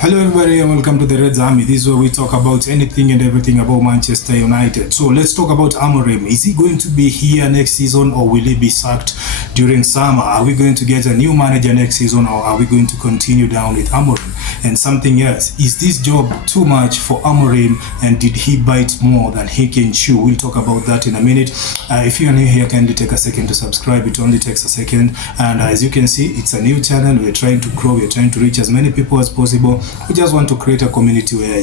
Hello everybody and welcome to the Reds Army. This is where we talk about anything and everything about Manchester United. So let's talk about Amorim. Is he going to be here next season or will he be sacked during summer? Are we going to get a new manager next season or are we going to continue down with Amorim? And something else, is this job too much for Amorim and did he bite more than he can chew? We'll talk about that in a minute. If you're new here, kindly take a second to subscribe. It only takes a second. And as you can see, it's a new channel. We're trying to grow. We're trying to reach as many people as possible. We just want to create a community where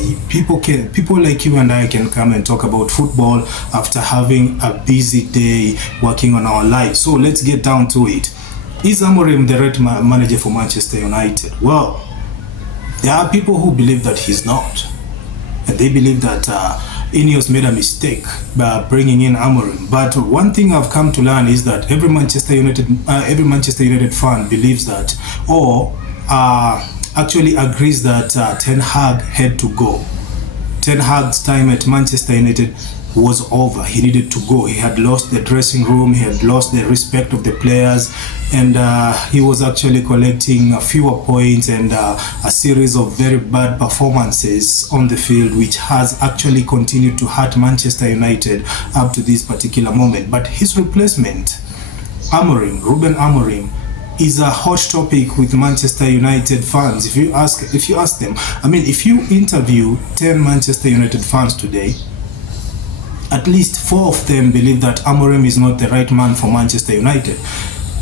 people like you and I can come and talk about football after having a busy day working on our lives. So let's get down to it. Is Amorim the right manager for Manchester United? Well, there are people who believe that he's not, and they believe that INEOS made a mistake by bringing in Amorim. But one thing I've come to learn is that every Manchester United fan believes that, or actually agrees that Ten Hag had to go. Ten Hag's time at Manchester United was over. He needed to go. He had lost the dressing room. He had lost the respect of the players, and he was actually collecting fewer points and a series of very bad performances on the field, which has actually continued to hurt Manchester United up to this particular moment. But his replacement, Ruben Amorim, is a hot topic with Manchester United fans. If you ask them, I mean, if you interview 10 Manchester United fans today, at least 4 of them believe that Amorim is not the right man for Manchester United,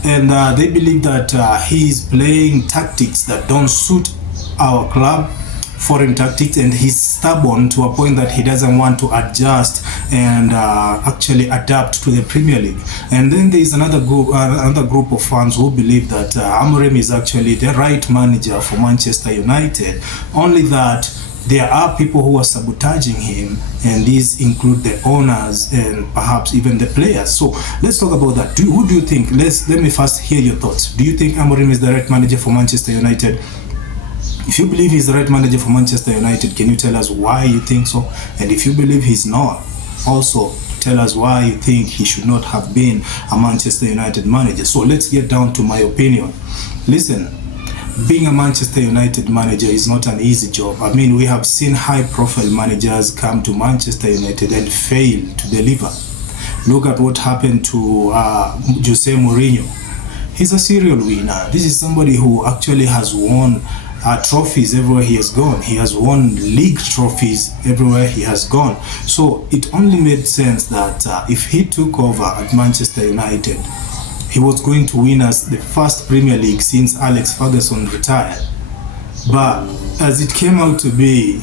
and they believe that he is playing tactics that don't suit our club, foreign tactics, and he's stubborn to a point that he doesn't want to adjust and actually adapt to the Premier League. And then there is another group of fans who believe that Amorim is actually the right manager for Manchester United, only that there are people who are sabotaging him, and these include the owners and perhaps even the players. So let's talk about that. Who do you think? Let me first hear your thoughts. Do you think Amorim is the right manager for Manchester United? If you believe he's the right manager for Manchester United, can you tell us why you think so? And if you believe he's not, also tell us why you think he should not have been a Manchester United manager. So let's get down to my opinion. Listen, being a Manchester United manager is not an easy job. I mean, we have seen high-profile managers come to Manchester United and fail to deliver. Look at what happened to Jose Mourinhoe. He's a serial winner. This is somebody who actually has won trophies everywhere he has gone. He has won league trophies everywhere he has gone. So it only made sense that if he took over at Manchester United, he was going to win us the first Premier League since Alex Furgason retired. But as it came out to be,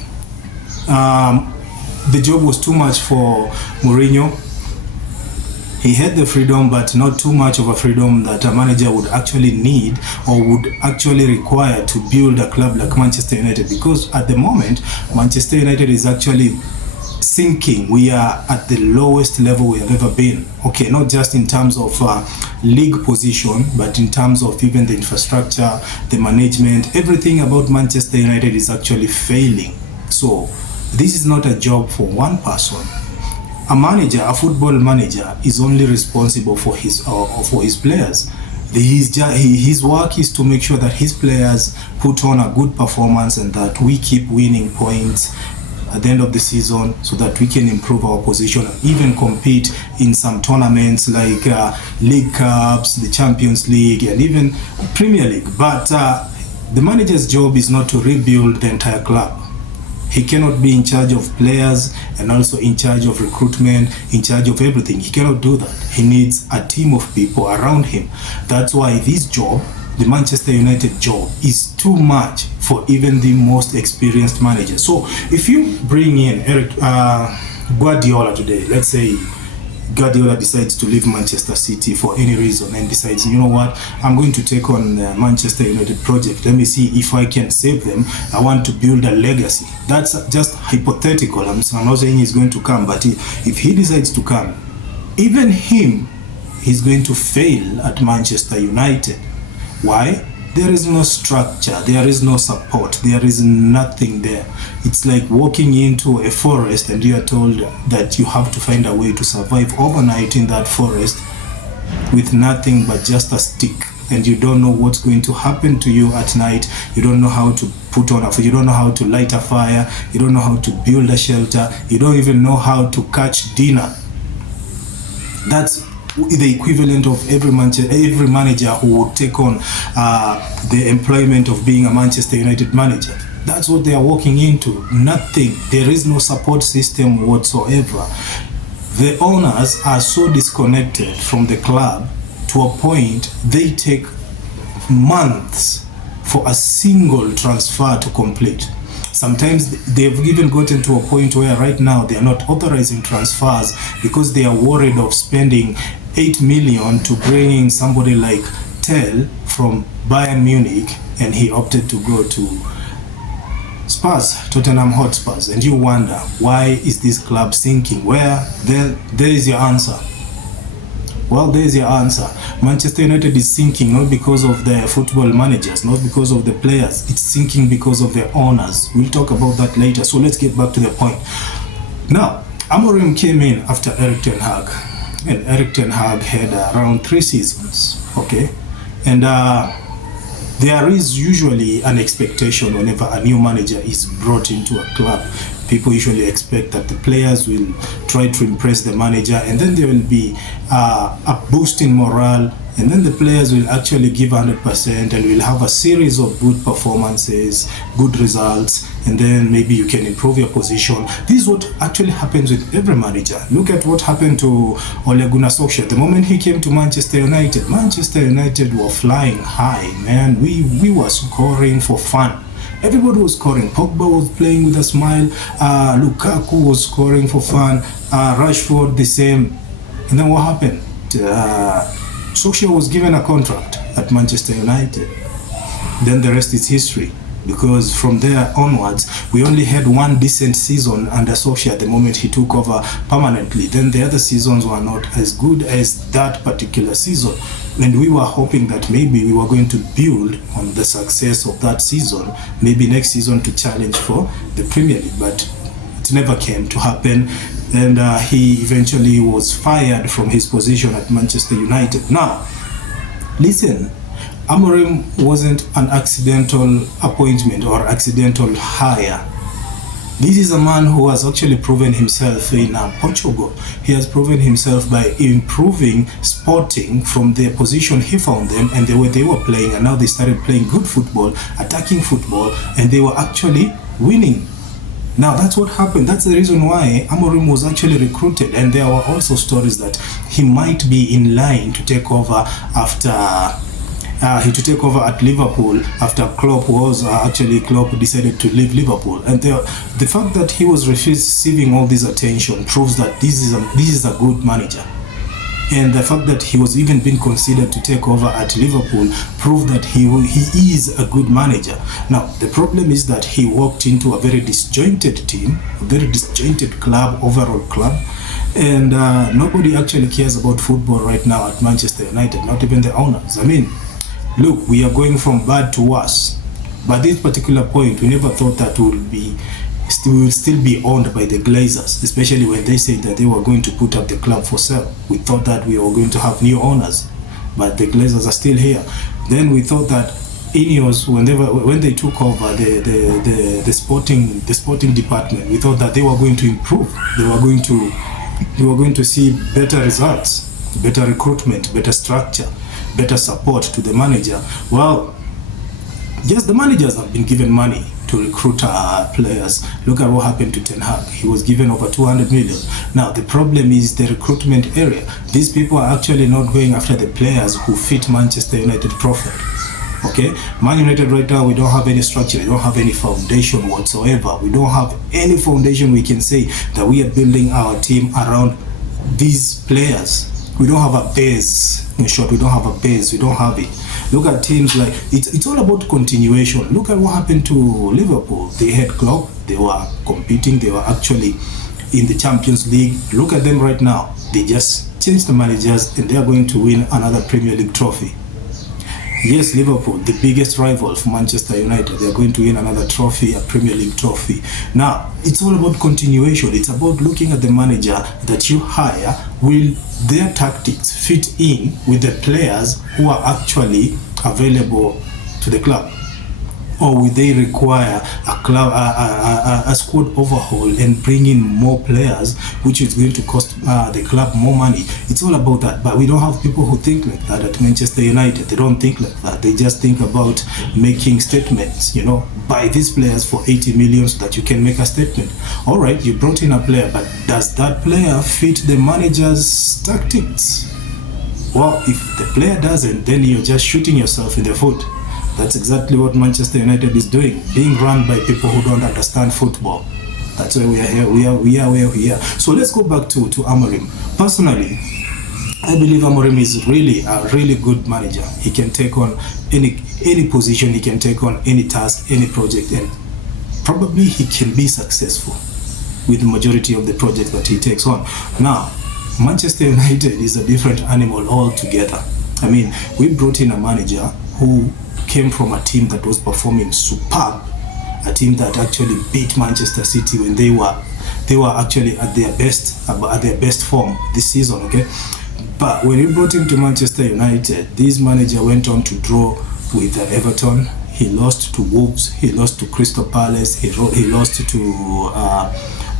the job was too much for Mourinho. He had the freedom, but not too much of a freedom that a manager would actually need or would actually require to build a club like Manchester United. Because at the moment, Manchester United is actually sinking. We are at the lowest level we have ever been. Okay, not just in terms of league position, but in terms of even the infrastructure, the management, everything about Manchester United is actually failing. So this is not a job for one person. A manager, a football manager, is only responsible for his players. His work is to make sure that his players put on a good performance and that we keep winning points at the end of the season so that we can improve our position and even compete in some tournaments like League Cups, the Champions League, and even Premier League. But the manager's job is not to rebuild the entire club. He cannot be in charge of players and also in charge of recruitment, in charge of everything. He cannot do that. He needs a team of people around him. That's why this job, the Manchester United job, is too much for even the most experienced manager. So if you bring in Guardiola today, let's say Guardiola decides to leave Manchester City for any reason and decides, you know what, I'm going to take on the Manchester United project. Let me see if I can save them. I want to build a legacy. That's just hypothetical. I'm not saying he's going to come, but if he decides to come, even him, he's going to fail at Manchester United. Why? There is no structure, there is no support, there is nothing there. It's like walking into a forest and you are told that you have to find a way to survive overnight in that forest with nothing but just a stick. and you don't know what's going to happen to you at night. You don't know how to put on you don't know how to light a fire, you don't know how to build a shelter, you don't even know how to catch dinner. That's the equivalent of every manager who would take on the employment of being a Manchester United manager. That's what they are walking into. Nothing. There is no support system whatsoever. The owners are so disconnected from the club to a point they take months for a single transfer to complete. Sometimes they've even gotten to a point where right now they are not authorizing transfers because they are worried of spending 8 million to bring in somebody like Tell from Bayern Munich, and he opted to go to Tottenham Hotspurs. And you wonder, why is this club sinking? There is your answer. Well, there's your answer. Manchester United is sinking not because of the football managers, not because of the players. It's sinking because of the owners. We'll talk about that later. So let's get back to the point. Now, Amorim came in after Eric Ten Hag. And Eric Ten Hag had around 3 seasons. Okay? And there is usually an expectation whenever a new manager is brought into a club. People usually expect that the players will try to impress the manager, and then there will be a boost in morale, and then the players will actually give 100% and will have a series of good performances, good results, and then maybe you can improve your position. This is what actually happens with every manager. Look at what happened to Ole Gunnar Solskjaer. The moment he came to Manchester United were flying high, man. We were scoring for fun. Everybody was scoring. Pogba was playing with a smile. Lukaku was scoring for fun. Rashford the same. And then what happened? Solskjaer was given a contract at Manchester United. Then the rest is history. Because from there onwards, we only had one decent season under Solskjaer the moment he took over permanently. Then the other seasons were not as good as that particular season. And we were hoping that maybe we were going to build on the success of that season, maybe next season to challenge for the Premier League. But it never came to happen. And he eventually was fired from his position at Manchester United. Now, listen. Amorim wasn't an accidental appointment or accidental hire. This is a man who has actually proven himself in Portugal. He has proven himself by improving Sporting from the position he found them and the way they were playing, and now they started playing good football, attacking football, and they were actually winning. Now that's what happened. That's the reason why Amorim was actually recruited, and there were also stories that he might be in line to take over at Liverpool after Klopp decided to leave Liverpool. And the fact that he was receiving all this attention proves that this is a good manager. And the fact that he was even being considered to take over at Liverpool proved that he is a good manager. Now, the problem is that he walked into a very disjointed team, a very disjointed overall club, and nobody actually cares about football right now at Manchester United, not even the owners. I mean, look, we are going from bad to worse. By this particular point, we never thought that we will still be owned by the Glazers, especially when they said that they were going to put up the club for sale. We thought that we were going to have new owners, but the Glazers are still here. Then we thought that INEOS, when they took over the sporting department, we thought that they were going to improve. They were going to see better results, better recruitment, better structure, better support to the manager. Well, yes, the managers have been given money to recruit players. Look at what happened to Ten Hag. He was given over 200 million. Now, the problem is the recruitment area. These people are actually not going after the players who fit Manchester United profile. Okay? Man United right now, we don't have any structure. We don't have any foundation whatsoever. We don't have any foundation we can say that we are building our team around these players. We don't have a base. In short, we don't have a base. We don't have it. Look at teams like, it's all about continuation. Look at what happened to Liverpool. They had Klopp. They were competing. They were actually in the Champions League. Look at them right now. They just changed the managers and they are going to win another Premier League trophy. Yes, Liverpool, the biggest rival for Manchester United, they are going to win another trophy, a Premier League trophy. Now, it's all about continuation. It's about looking at the manager that you hire. Will their tactics fit in with the players who are actually available to the club? Or will they require a squad overhaul and bring in more players, which is going to cost the club more money? It's all about that. But we don't have people who think like that at Manchester United. They don't think like that. They just think about making statements, you know, buy these players for 80 million so that you can make a statement. All right, you brought in a player, but does that player fit the manager's tactics? Well, if the player doesn't, then you're just shooting yourself in the foot. That's exactly what Manchester United is doing, being run by people who don't understand football. That's why we are here. We are where we are. So let's go back to Amorim. Personally, I believe Amorim is really a really good manager. He can take on any position, he can take on any task, any project, and probably he can be successful with the majority of the projects that he takes on. Now, Manchester United is a different animal altogether. I mean, we brought in a manager who came from a team that was performing superb, a team that actually beat Manchester City when they were actually at their best form this season, okay? But when we brought him to Manchester United, this manager went on to draw with Everton. He lost to Wolves, he lost to Crystal Palace, he lost to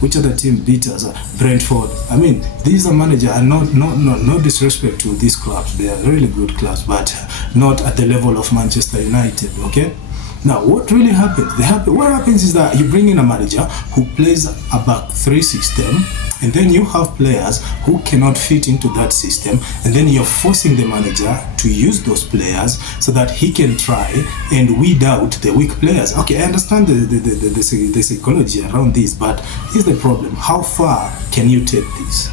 which other team beat us? Brentford. I mean, these are managers, and no disrespect to these clubs. They are really good clubs, but not at the level of Manchester United, okay? Now, what really happens? What happens is that you bring in a manager who plays a back three system, and then you have players who cannot fit into that system, and then you're forcing the manager to use those players so that he can try and weed out the weak players. Okay, I understand the psychology around this, but here's the problem. How far can you take this?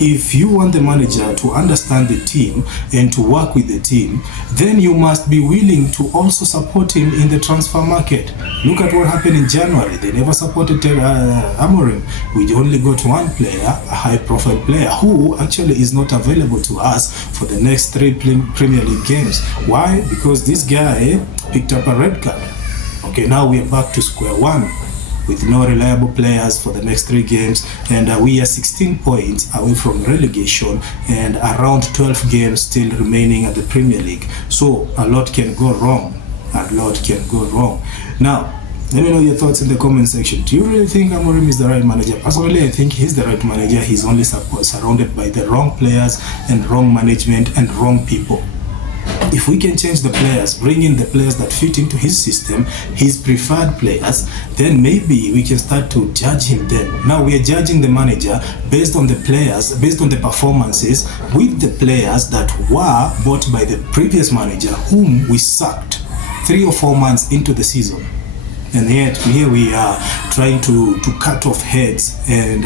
If you want the manager to understand the team and to work with the team, then you must be willing to also support him in the transfer market. Look at what happened in January. They never supported Amorim. We only got one player, a high-profile player, who actually is not available to us for the next 3 Premier League games. Why? Because this guy picked up a red card. Okay, now we are back to square one, with no reliable players for the next 3 games, and we are 16 points away from relegation and around 12 games still remaining at the Premier League. So a lot can go wrong. Now, let me know your thoughts in the comment section. Do you really think Amorim is the right manager? Personally, I think he's the right manager. He's only surrounded by the wrong players and wrong management and wrong people. If we can change the players, bring in the players that fit into his system, his preferred players, then maybe we can start to judge him then. Now we are judging the manager based on the players, based on the performances with the players that were bought by the previous manager, whom we sacked 3 or 4 months into the season. And yet here we are trying to cut off heads and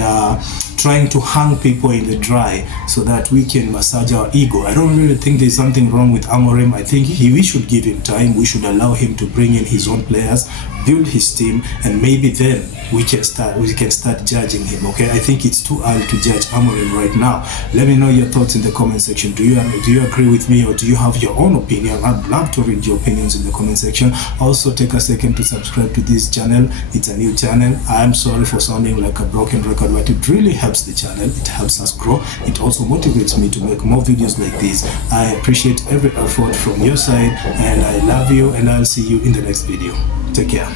trying to hang people in the dry so that we can massage our ego. I don't really think there's something wrong with Amorim. I think we should give him time. We should allow him to bring in his own players, build his team, and maybe then we can start judging him. Okay, I think it's too early to judge Amorim right now. Let me know your thoughts in the comment section. Do you agree with me, or do you have your own opinion? I'd love to read your opinions in the comment section. Also, take a second to subscribe to this channel. It's a new channel. I'm sorry for sounding like a broken record, but it really helps the channel. It helps us grow. It also motivates me to make more videos like this. I appreciate every effort from your side, and I love you, and I'll see you in the next video. Take care.